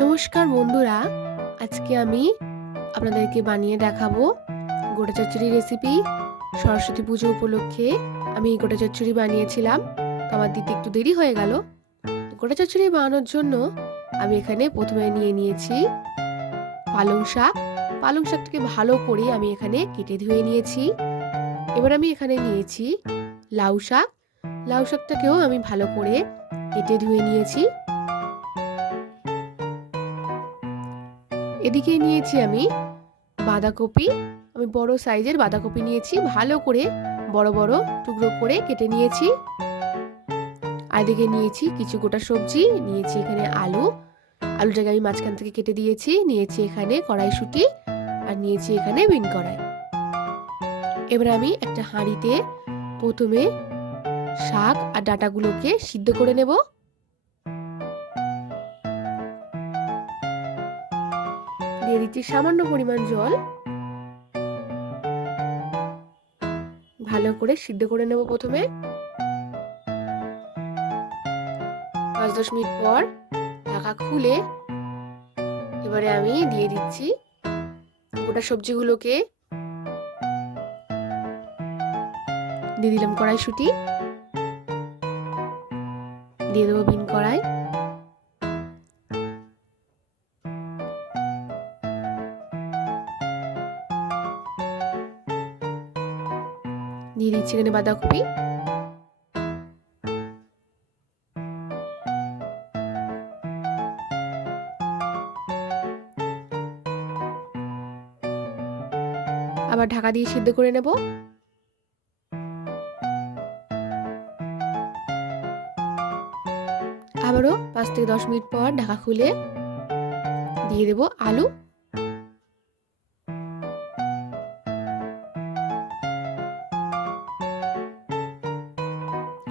নমস্কার বন্ধুরা, আজকে আমি আপনাদেরকে বানিয়ে দেখাবো গোটা চচ্চড়ি রেসিপি সরস্বতী পুজো উপলক্ষে আমি গোটা চচ্চড়ি বানিয়েছিলাম। আমার দিতে একটু দেরি হয়ে গেল। গোটা চচ্চড়ি বানানোর জন্য আমি এখানে প্রথমে নিয়ে নিয়েছি পালং শাক। পালং শাকটাকে ভালো করে আমি এখানে কেটে ধুয়ে নিয়েছি। এবার আমি এখানে নিয়েছি লাউ শাক। লাউ শাকটাকেও আমি ভালো করে কেটে ধুয়ে নিয়েছি। এদিকে নিয়েছি আমি বাঁধাকপি। আমি বড় সাইজের বাঁধাকপি নিয়েছি, ভালো করে বড় বড় টুকরো করে কেটে নিয়েছি। আর এদিকে নিয়েছি কিছু গোটা সবজি, নিয়েছি এখানে আলু। আলুটাকে আমি মাঝখান থেকে কেটে দিয়েছি, নিয়েছি এখানে কড়াইশুটি আর নিয়েছি এখানে বিন কড়াই। এবার আমি একটা হাঁড়িতে প্রথমে শাক আর ডাটাগুলোকে সিদ্ধ করে নেব। দিয়ে দিচ্ছি সামান্য পরিমাণ জল ভালো করে সিদ্ধ করে নেব প্রথমে। পাঁচ দশ মিনিট পর ঢাকা খুলে এবারে আমি দিয়ে দিচ্ছি গোটা সবজিগুলোকে। দিয়ে দিলাম কড়াইশুটি। দিয়ে দেবো বিন কড়াই। দিয়ে দিচ্ছি এখানে বাঁধাকপি। আবার ঢাকা দিয়ে সিদ্ধ করে নেব। আবারও পাঁচ থেকে দশ মিনিট পর ঢাকা খুলে দিয়ে দেব আলু।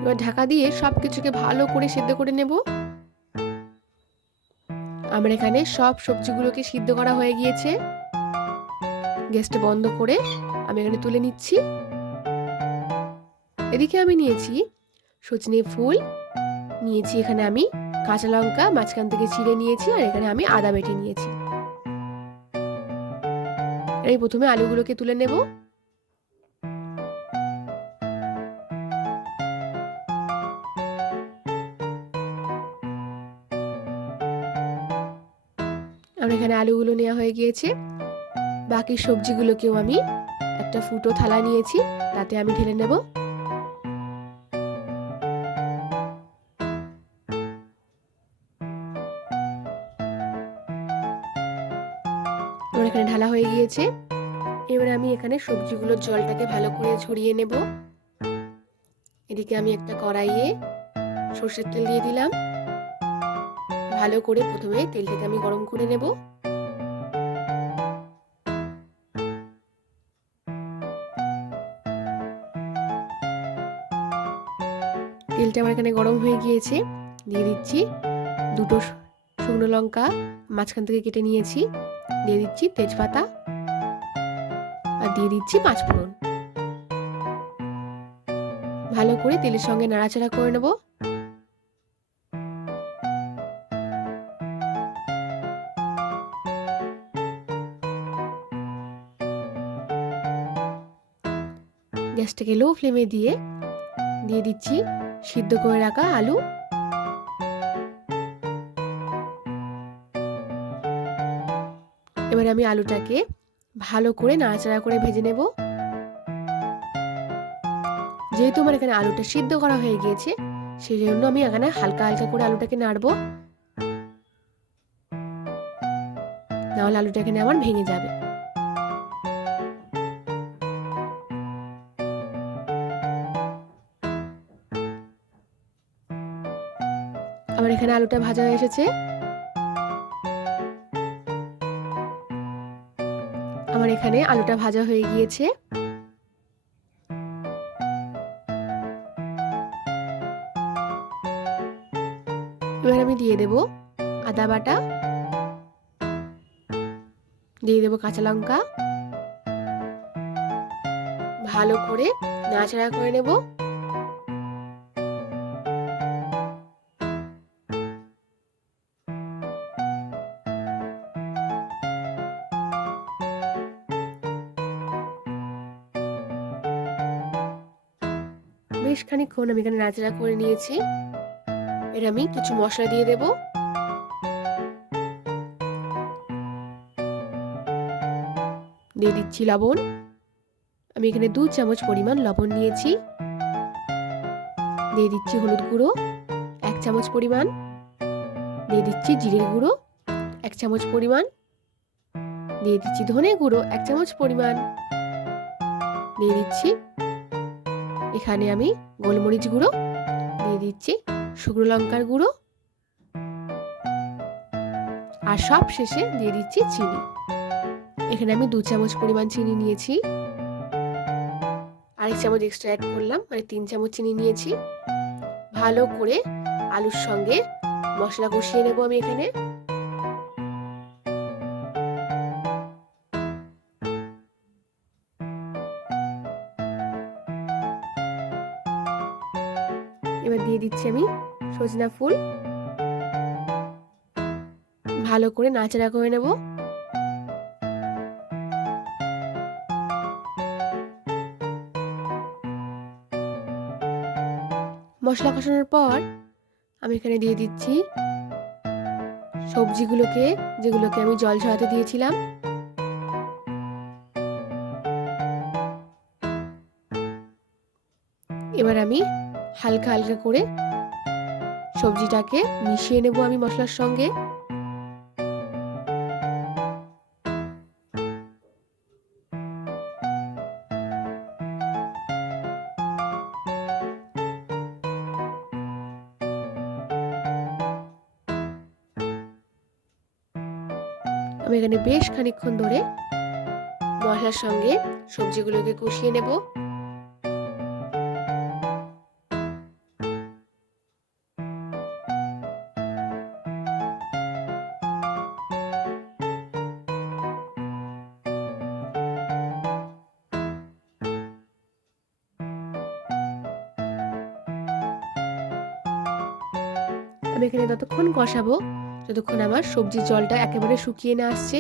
এবার ঢাকা দিয়ে সব কিছুকে ভালো করে সিদ্ধ করে নেব। আমার এখানে সব সবজিগুলোকে সিদ্ধ করা হয়ে গিয়েছে। গ্যাসটা বন্ধ করে আমি এখানে তুলে নিচ্ছি। এদিকে আমি নিয়েছি সজনে ফুল, নিয়েছি এখানে আমি কাঁচা লঙ্কা, মাঝখান থেকে চিড়ে নিয়েছি আর এখানে আমি আদা বেটে নিয়েছি। এই প্রথমে আলুগুলোকে তুলে নেব। আমার এখানে আলুগুলো নেওয়া হয়ে গিয়েছে। বাকি সবজিগুলোকেও আমি একটা ফুটো থালা নিয়েছি, তাতে আমি ঢেলে নেব। আমার এখানে ঢালা হয়ে গিয়েছে। এবারে আমি এখানে সবজিগুলোর জলটাকে ভালো করে ছড়িয়ে নেব। এদিকে আমি একটা কড়াইয়ে সর্ষের তেল দিয়ে দিলাম। ভালো করে প্রথমে তেলটাকে আমি গরম করে নেব। তেলটা আমার এখানে গরম হয়ে গিয়েছে। দিয়ে দিচ্ছি দুটো শুকনো লঙ্কা, মাঝখান থেকে কেটে নিয়েছি। দিয়ে দিচ্ছি তেজপাতা আর দিয়ে দিচ্ছি পাঁচ ফোড়ন ভালো করে তেলের সঙ্গে নাড়াচাড়া করে নেব। গ্যাসটাকে লো ফ্লেমে দিয়ে দিয়ে দিচ্ছি সিদ্ধ করে রাখা আলু। এবার আমি আলুটাকে ভালো করে নাড়াচাড়া করে ভেজে নেব। যেহেতু আমার এখানে আলুটা সিদ্ধ করা হয়ে গিয়েছে সেই জন্য আমি এখানে হালকা হালকা করে আলুটাকে নাড়বো। নাহলে আলুটা এখানে আমার ভেঙে যাবে। আমার এখানে আলুটা ভাজা হয়ে এসেছে। আমার এখানে আলুটা ভাজা হয়ে গিয়েছে। এবার আমি দিয়ে দেব আদা বাটা। দিয়ে দেব কাঁচা লঙ্কা। ভালো করে নাড়াচাড়া করে নেব। বেশ খানিকক্ষণ আমি এখানে নাচড়া করে নিয়েছি। এর আমি কিছু মশলা দিয়ে দেব। দিয়ে দিচ্ছি লবণ। আমি এখানে দু চামচ পরিমাণ লবণ নিয়েছি। দিয়ে দিচ্ছি হলুদ গুঁড়ো, এক চামচ পরিমাণ। দিয়ে দিচ্ছি জিরের গুঁড়ো, এক চামচ পরিমাণ। দিয়ে দিচ্ছি ধনে গুঁড়ো, এক চামচ পরিমাণ। দিয়ে দিচ্ছি এখানে আমি গোলমরিচ গুঁড়ো, দিয়ে দিচ্ছি শুকনো লঙ্কার গুঁড়ো, আর সব শেষে দিয়ে দিচ্ছি চিনি। এখানে আমি দু চামচ পরিমাণ চিনি নিয়েছি। আরেক চামচ এক্সট্রা অ্যাড করলাম মানে তিন চামচ চিনি নিয়েছি। ভালো করে আলুর সঙ্গে মশলা কষিয়ে নেব আমি এখানে। দিয়ে দিচ্ছি আমি সজনা ফুল। ভালো করে নাচাড়া করে নেব। মশলা কষানোর পর আমি এখানে দিয়ে দিচ্ছি সবজিগুলোকে, যেগুলোকে আমি জল ঝরাতে দিয়েছিলাম। এবার আমি হালকা হালকা করে সবজিটাকে মিশিয়ে নেব আমি মশলার সঙ্গে। আমি এখানে বেশ খানিকক্ষণ ধরে মশলার সঙ্গে সবজিগুলোকে কষিয়ে নেব। আমি এখানে ততক্ষণ কষাবো। যতক্ষণ আমার সবজির জলটা একেবারে শুকিয়ে না আসছে।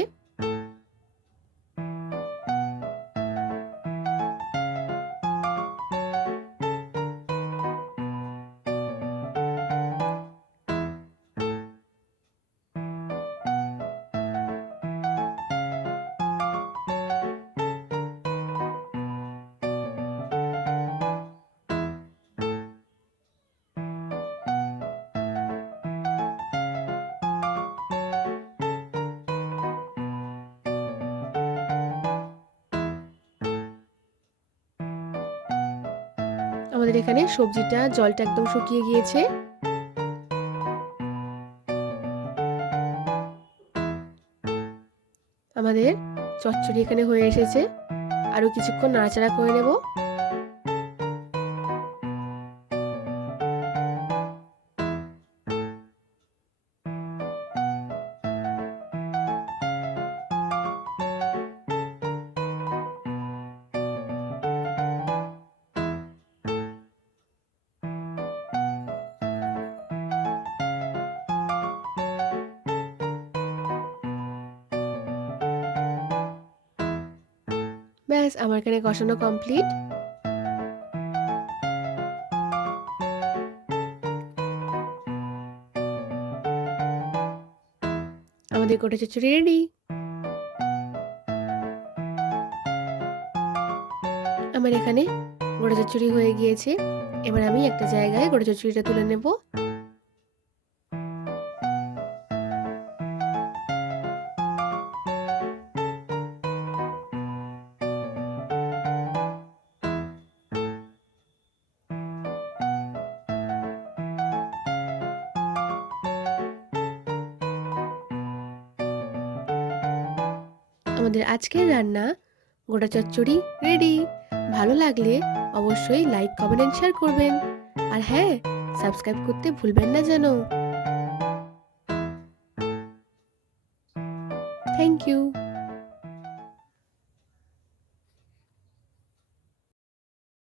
আমাদের এখানে সবজিটা, জলটা একদম শুকিয়ে গিয়েছে। আমাদের চচ্চড়ি এখানে হয়ে এসেছে। আরও কিছুক্ষণ নাড়াচাড়া করে নেব। ব্যাস আমার এখানে কষানো কমপ্লিট আমাদের গোটা চচ্চড়ি রেডি আমার এখানে গোটা চচ্চড়ি হয়ে গিয়েছে। এবার আমি একটা জায়গায় গোটা চচ্চড়িটা তুলে নেব। আমাদের আজকের রান্না গোটা চচ্চড়ি রেডি ভালো লাগলে অবশ্যই লাইক কমেন্ট এন্ড শেয়ার করবেন। আর হ্যাঁ সাবস্ক্রাইব করতে ভুলবেন না যেন। Thank you